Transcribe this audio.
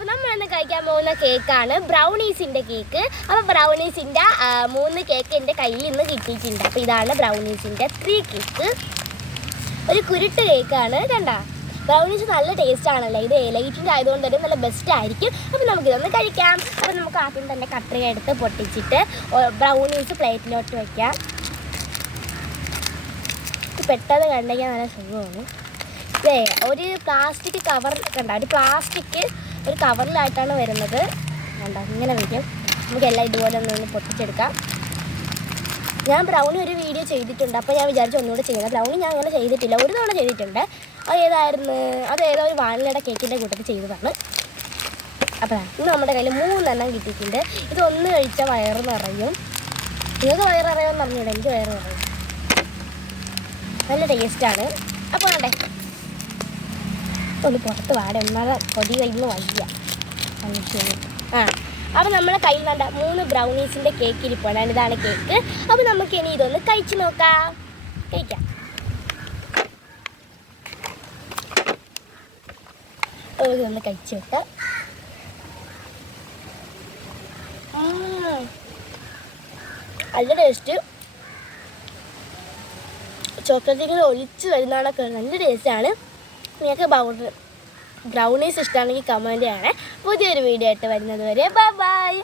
അപ്പോൾ നമ്മളിന്ന് കഴിക്കാൻ പോകുന്ന കേക്കാണ് ബ്രൗണീസിൻ്റെ കേക്ക്. അപ്പോൾ ബ്രൗണീസിൻ്റെ 3 കേക്ക് എൻ്റെ കയ്യിൽ നിന്ന് കിട്ടിയിട്ടുണ്ട്. അപ്പോൾ ഇതാണ് ബ്രൗണീസിൻ്റെ 3 കേക്ക്. ഒരു കുരുട്ട് കേക്കാണ്. കണ്ട, ബ്രൗണീസ് നല്ല ടേസ്റ്റ് ആണല്ലോ. ഇത് എലൈറ്റിൻ്റെ ആയതുകൊണ്ട് തന്നെ നല്ല ബെസ്റ്റ് ആയിരിക്കും. അപ്പോൾ നമുക്കിതൊന്ന് കഴിക്കാം. അപ്പോൾ നമുക്ക് ആദ്യം തന്നെ കത്രിക എടുത്ത് പൊട്ടിച്ചിട്ട് ബ്രൗണീസ് പ്ലേറ്റിലോട്ട് വയ്ക്കാം. പെട്ടെന്ന് കണ്ടെങ്കിൽ നല്ല സുഖമാണ്. ഇതേ ഒരു പ്ലാസ്റ്റിക് കവർ കണ്ട, ഒരു കവറിലായിട്ടാണ് വരുന്നത്. കണ്ട, ഇങ്ങനെ വയ്ക്കും. നമുക്കെല്ലാം ഇതുപോലെ ഒന്ന് പൊട്ടിച്ചെടുക്കാം. ഞാൻ ബ്രൗണി ഒരു വീഡിയോ ചെയ്തിട്ടുണ്ട്. അപ്പോൾ ഞാൻ വിചാരിച്ചു ഒന്നുകൂടെ ചെയ്യുന്നത്. ബ്രൗണി ഞാൻ അങ്ങനെ ചെയ്തിട്ടില്ല, ഒരു തവണ ചെയ്തിട്ടുണ്ട്. അത് ഏതോ ഒരു വാനിലയുടെ കേക്കിൻ്റെ കൂട്ടത്തിൽ ചെയ്തതാണ്. അപ്പോൾ ഇന്ന് നമ്മുടെ കയ്യിൽ 3 എണ്ണം കിട്ടിയിട്ടുണ്ട്. ഇതൊന്ന് കഴിച്ചാൽ വയറ് നിറയും. നിങ്ങൾക്ക് വയറ് നിറയുമെന്ന് പറഞ്ഞില്ല, എനിക്ക് വയറ് നിറയും. നല്ല ടേസ്റ്റാണ്. അപ്പോൾ വേണ്ടേ ഒന്ന് പുറത്ത് വാട, ഒന്നാമത് പൊടി കയ്യിൽ വയ്യ. അപ്പോൾ നമ്മളെ കയ്യിൽ വേണ്ട 3 ബ്രൗണീസിൻ്റെ കേക്ക് ഇരിപ്പുണ്ട്. ഇതാണ് കേക്ക്. അപ്പോൾ നമുക്ക് ഇനി ഇതൊന്ന് കഴിച്ച് നോക്കാം. കഴിക്കാം. ഇതൊന്ന് കഴിച്ച് വെക്കാം. നല്ല ടേസ്റ്റ്. ചോക്ലേറ്റ് ഇങ്ങനെ ഒലിച്ച് വരുന്നതൊക്കെ നല്ല ടേസ്റ്റാണ്. നിങ്ങൾക്ക് ബ്രൗണീസ് ഇഷ്ടമാണെങ്കിൽ കമൻറ്റ് ചെയ്യണേ. പുതിയൊരു വീഡിയോ ആയിട്ട് വരുന്നത് വരെ ബൈ ബൈ.